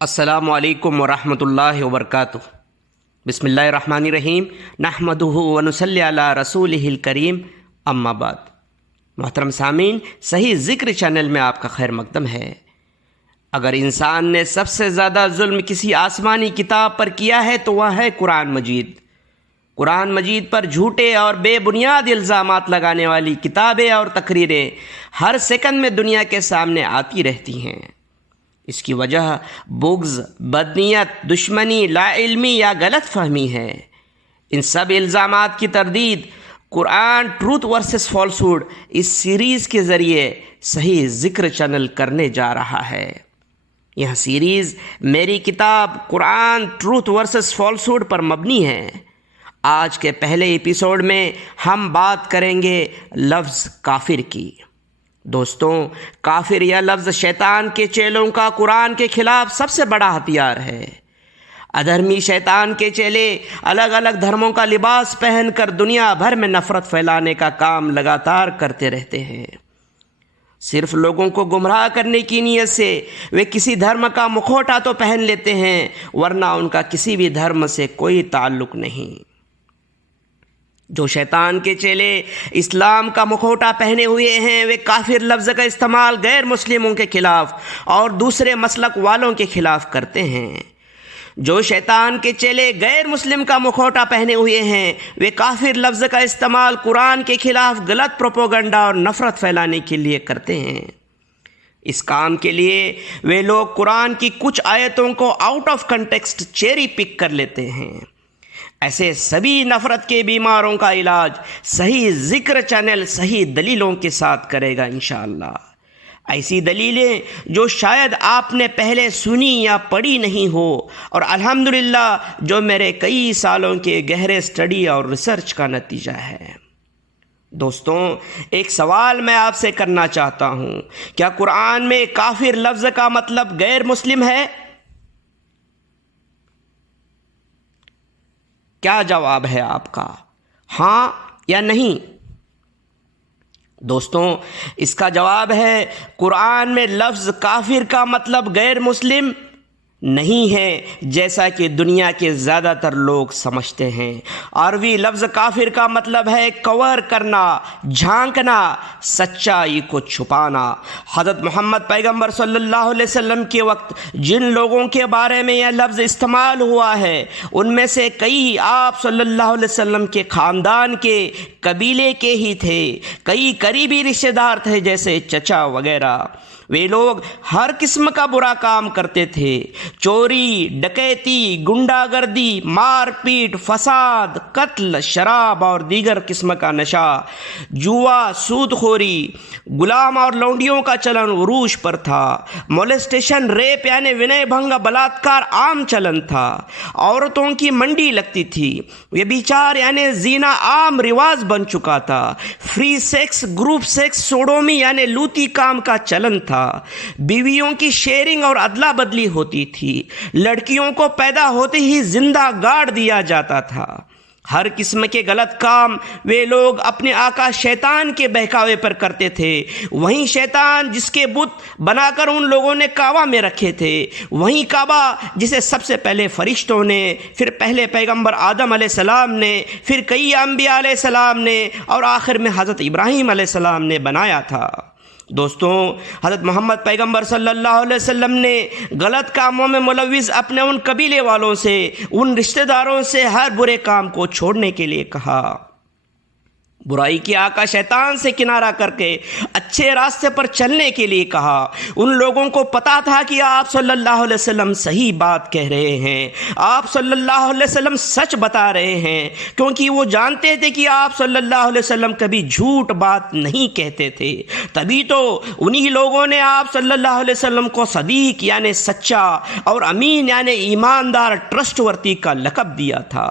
السلام علیکم ورحمۃ اللہ وبرکاتہ۔ بسم اللہ الرحمن الرحیم، نحمدہ ونصلی علی رسولہ الکریم، اما بعد۔ محترم سامعین، صحیح ذکر چینل میں آپ کا خیر مقدم ہے۔ اگر انسان نے سب سے زیادہ ظلم کسی آسمانی کتاب پر کیا ہے تو وہ ہے قرآن مجید۔ قرآن مجید پر جھوٹے اور بے بنیاد الزامات لگانے والی کتابیں اور تقریریں ہر سیکنڈ میں دنیا کے سامنے آتی رہتی ہیں۔ اس کی وجہ بغض، بدنیت، دشمنی، لا علمی یا غلط فہمی ہے۔ ان سب الزامات کی تردید قرآن ٹروتھ ورسز فالسہوڈ اس سیریز کے ذریعے صحیح ذکر چینل کرنے جا رہا ہے۔ یہ سیریز میری کتاب قرآن ٹروتھ ورسز فالسہوڈ پر مبنی ہے۔ آج کے پہلے ایپیسوڈ میں ہم بات کریں گے لفظ کافر کی۔ دوستوں، کافر یہ لفظ شیطان کے چیلوں کا قرآن کے خلاف سب سے بڑا ہتھیار ہے۔ ادھرمی شیطان کے چیلے الگ الگ دھرموں کا لباس پہن کر دنیا بھر میں نفرت پھیلانے کا کام لگاتار کرتے رہتے ہیں۔ صرف لوگوں کو گمراہ کرنے کی نیت سے وہ کسی دھرم کا مکھوٹا تو پہن لیتے ہیں، ورنہ ان کا کسی بھی دھرم سے کوئی تعلق نہیں۔ جو شیطان کے چیلے اسلام کا مکھوٹا پہنے ہوئے ہیں، وہ کافر لفظ کا استعمال غیر مسلموں کے خلاف اور دوسرے مسلک والوں کے خلاف کرتے ہیں۔ جو شیطان کے چیلے غیر مسلم کا مکھوٹا پہنے ہوئے ہیں، وہ کافر لفظ کا استعمال قرآن کے خلاف غلط پروپیگنڈا اور نفرت پھیلانے کے لیے کرتے ہیں۔ اس کام کے لیے وہ لوگ قرآن کی کچھ آیتوں کو آؤٹ آف کنٹیکسٹ چیری پک کر لیتے ہیں۔ ایسے سبھی نفرت کے بیماروں کا علاج صحیح ذکر چینل صحیح دلیلوں کے ساتھ کرے گا انشاءاللہ۔ ایسی دلیلیں جو شاید آپ نے پہلے سنی یا پڑھی نہیں ہو، اور الحمدللہ جو میرے کئی سالوں کے گہرے اسٹڈی اور ریسرچ کا نتیجہ ہے۔ دوستوں، ایک سوال میں آپ سے کرنا چاہتا ہوں، کیا قرآن میں کافر لفظ کا مطلب غیر مسلم ہے؟ کیا جواب ہے آپ کا؟ ہاں یا نہیں؟ دوستوں، اس کا جواب ہے قرآن میں لفظ کافر کا مطلب غیر مسلم نہیں ہے، جیسا کہ دنیا کے زیادہ تر لوگ سمجھتے ہیں۔ عربی لفظ کافر کا مطلب ہے کور کرنا، جھانکنا، سچائی کو چھپانا۔ حضرت محمد پیغمبر صلی اللہ علیہ وسلم کے وقت جن لوگوں کے بارے میں یہ لفظ استعمال ہوا ہے، ان میں سے کئی آپ صلی اللہ علیہ وسلم کے خاندان کے، قبیلے کے ہی تھے، کئی قریبی رشتہ دار تھے جیسے چچا وغیرہ۔ وہ لوگ ہر قسم کا برا کام کرتے تھے، چوری، ڈکیتی، گنڈا گردی، مار پیٹ، فساد، قتل، شراب اور دیگر قسم کا نشہ، جوا، سود خوری، غلام اور لونڈیوں کا چلن عروج پر تھا۔ مولیسٹیشن، ریپ یعنی ونے بھنگ، بلاత్కాر عام چلن تھا۔ عورتوں کی منڈی لگتی تھی۔ ویبچار یعنی زنا عام رواج بن چکا تھا۔ فری سیکس، گروپ سیکس، سوڈومی یعنی لوتی کام کا چلن تھا۔ بیویوں کی شیئرنگ اور ادلا بدلی ہوتی تھی۔ لڑکیوں کو پیدا ہوتے ہی زندہ گاڑ دیا جاتا تھا۔ ہر قسم کے غلط کام وہ لوگ اپنے آقا شیطان کے بہکاوے پر کرتے تھے۔ وہیں شیطان جس کے بت بنا کر ان لوگوں نے کعبہ میں رکھے تھے، وہیں کعبہ جسے سب سے پہلے فرشتوں نے، پھر پہلے پیغمبر آدم علیہ السلام نے، پھر کئی انبیاء علیہ السلام نے، اور آخر میں حضرت ابراہیم علیہ السلام نے بنایا تھا۔ دوستوں، حضرت محمد پیغمبر صلی اللہ علیہ وسلم نے غلط کاموں میں ملوث اپنے ان قبیلے والوں سے، ان رشتہ داروں سے ہر برے کام کو چھوڑنے کے لیے کہا۔ برائی کی آقا شیطان سے کنارہ کر کے اچھے راستے پر چلنے کے لیے کہا۔ ان لوگوں کو پتا تھا کہ آپ صلی اللہ علیہ وسلم صحیح بات کہہ رہے ہیں، آپ صلی اللہ علیہ وسلم سچ بتا رہے ہیں، کیونکہ وہ جانتے تھے کہ آپ صلی اللہ علیہ وسلم کبھی جھوٹ بات نہیں کہتے تھے۔ تبھی تو انہی لوگوں نے آپ صلی اللہ علیہ وسلم کو صدیق یعنی سچا اور امین یعنی ایماندار، ٹرسٹ ورتی کا لقب دیا تھا۔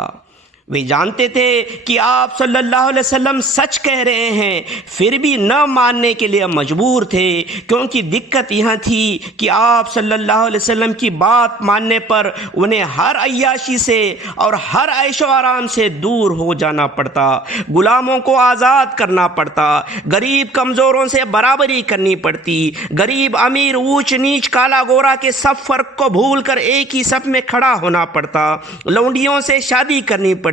وہ جانتے تھے کہ آپ صلی اللہ علیہ وسلم سچ کہہ رہے ہیں، پھر بھی نہ ماننے کے لیے مجبور تھے، کیونکہ دقت یہاں تھی کہ آپ صلی اللہ علیہ وسلم کی بات ماننے پر انہیں ہر عیاشی سے اور ہر عیش و آرام سے دور ہو جانا پڑتا، غلاموں کو آزاد کرنا پڑتا، غریب کمزوروں سے برابری کرنی پڑتی، غریب امیر اونچ نیچ کالا گورا کے سب فرق کو بھول کر ایک ہی صف میں کھڑا ہونا پڑتا، لونڈیوں سے شادی کرنی پڑتی،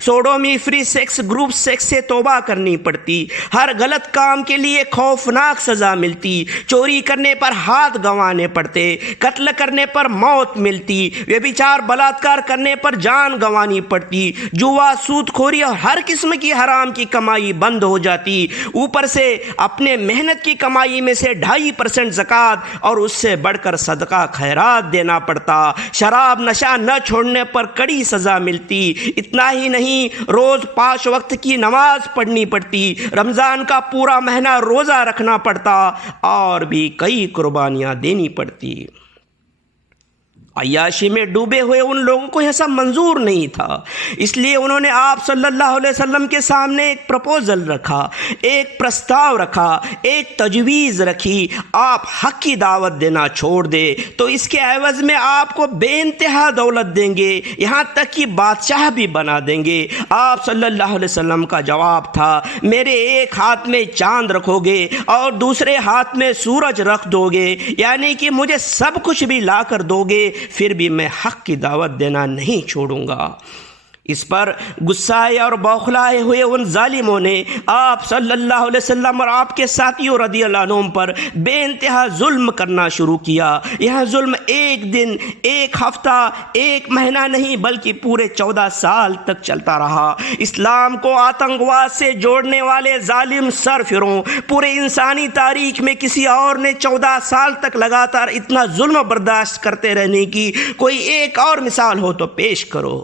سوڈومی فری سیکس گروپ سیکس سے توبہ کرنی پڑتی، ہر غلط کام کے لیے خوفناک سزا ملتی، چوری کرنے پر ہاتھ گنوانے پڑتے، قتل کرنے پر موت ملتی، ویبچار بلاತ್ಕಾರ کرنے پر جان گنوانی پڑتی، جوا سود خوری اور ہر قسم کی حرام کی کمائی بند ہو جاتی، اوپر سے اپنے محنت کی کمائی میں سے 2.5% زکوٰۃ اور اس سے بڑھ کر صدقہ خیرات دینا پڑتا، شراب نشہ نہ چھوڑنے پر کڑی سزا ملتی، اتنا ہی نہیں روز 5 وقت کی نماز پڑھنی پڑتی، رمضان کا پورا مہینہ روزہ رکھنا پڑتا اور بھی کئی قربانیاں دینی پڑتی۔ عیاشی میں ڈوبے ہوئے ان لوگوں کو یہ سب منظور نہیں تھا، اس لیے انہوں نے آپ صلی اللہ علیہ وسلم کے سامنے ایک پروپوزل رکھا، ایک پرستاؤ رکھا، ایک تجویز رکھی، آپ حق کی دعوت دینا چھوڑ دے تو اس کے عوض میں آپ کو بے انتہا دولت دیں گے، یہاں تک کہ بادشاہ بھی بنا دیں گے۔ آپ صلی اللہ علیہ وسلم کا جواب تھا، میرے ایک ہاتھ میں چاند رکھو گے اور دوسرے ہاتھ میں سورج رکھ دو گے، یعنی کہ مجھے سب کچھ بھی لا کر دو گے، پھر بھی میں حق کی دعوت دینا نہیں چھوڑوں گا۔ اس پر غصائے اور بوکھلائے ہوئے ان ظالموں نے آپ صلی اللہ علیہ وسلم اور آپ کے ساتھیوں رضی اللہ عنہم پر بے انتہا ظلم کرنا شروع کیا۔ یہ ظلم ایک دن، ایک ہفتہ، ایک مہینہ نہیں بلکہ پورے 14 سال تک چلتا رہا۔ اسلام کو آتنکواد سے جوڑنے والے ظالم سرفروں پورے انسانی تاریخ میں کسی اور نے 14 سال تک لگاتار اتنا ظلم برداشت کرتے رہنے کی کوئی ایک اور مثال ہو تو پیش کرو۔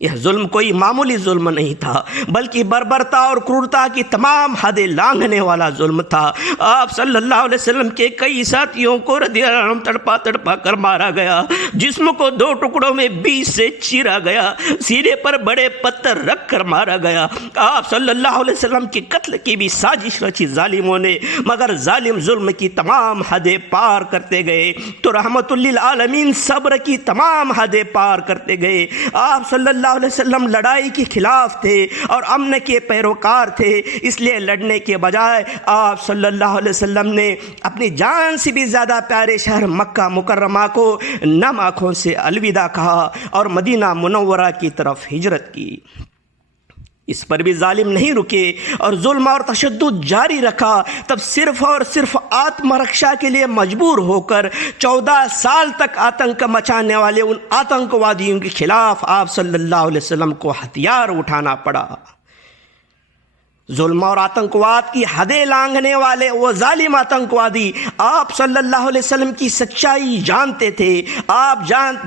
یہ ظلم کوئی معمولی ظلم نہیں تھا بلکہ بربرتا اور کرورتا کی تمام حدیں لانگھنے والا ظلم تھا۔ آپ صلی اللہ علیہ وسلم کے کئی ساتھیوں کو رضی اللہ عنہم تڑپا تڑپا کر مارا گیا، جسم کو 2 ٹکڑوں میں بیچ سے چیرا گیا، سینے پر بڑے پتھر رکھ کر مارا گیا۔ آپ صلی اللہ علیہ وسلم کے قتل کی بھی سازش رچی ظالموں نے، مگر ظالم ظلم کی تمام حدیں پار کرتے گئے تو رحمت للعالمین صبر کی تمام حدیں پار کرتے گئے۔ آپ صلی اللہ علیہ وسلم لڑائی کے خلاف تھے اور امن کے پیروکار تھے، اس لیے لڑنے کے بجائے آپ صلی اللہ علیہ وسلم نے اپنی جان سے بھی زیادہ پیارے شہر مکہ مکرمہ کو نم آنکھوں سے الوداع کہا اور مدینہ منورہ کی طرف ہجرت کی۔ اس پر بھی ظالم نہیں رکے اور ظلم اور تشدد جاری رکھا، تب صرف اور صرف آتم رکشا کے لیے مجبور ہو کر 14 سال تک آتنک مچانے والے ان آتنکوادیوں کے خلاف آپ صلی اللہ علیہ وسلم کو ہتھیار اٹھانا پڑا۔ ظلم اور آتنکواد کی حدیں لانگھنے والے وہ ظالم آتنکوادی آپ صلی اللہ علیہ وسلم کی سچائی جانتے تھے، آپ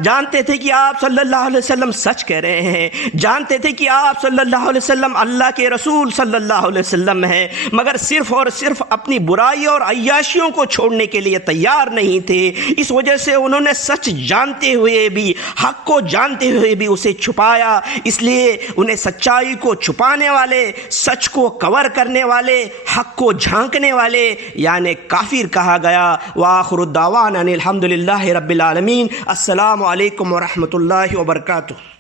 جانتے تھے کہ آپ صلی اللہ علیہ وسلم سچ کہہ رہے ہیں، جانتے تھے کہ آپ صلی اللہ علیہ وسلم اللہ کے رسول صلی اللہ علیہ وسلم ہیں، مگر صرف اور صرف اپنی برائی اور عیاشیوں کو چھوڑنے کے لیے تیار نہیں تھے۔ اس وجہ سے انہوں نے سچ جانتے ہوئے بھی، حق کو جانتے ہوئے بھی اسے چھپایا، اس لیے انہیں سچائی کو چھپانے والے، سچ کو کور کرنے والے، حق کو جھانکنے والے یعنی کافر کہا گیا۔ وآخر الدعوانا ان الحمد للہ رب العالمین۔ السلام علیکم ورحمۃ اللہ وبرکاتہ۔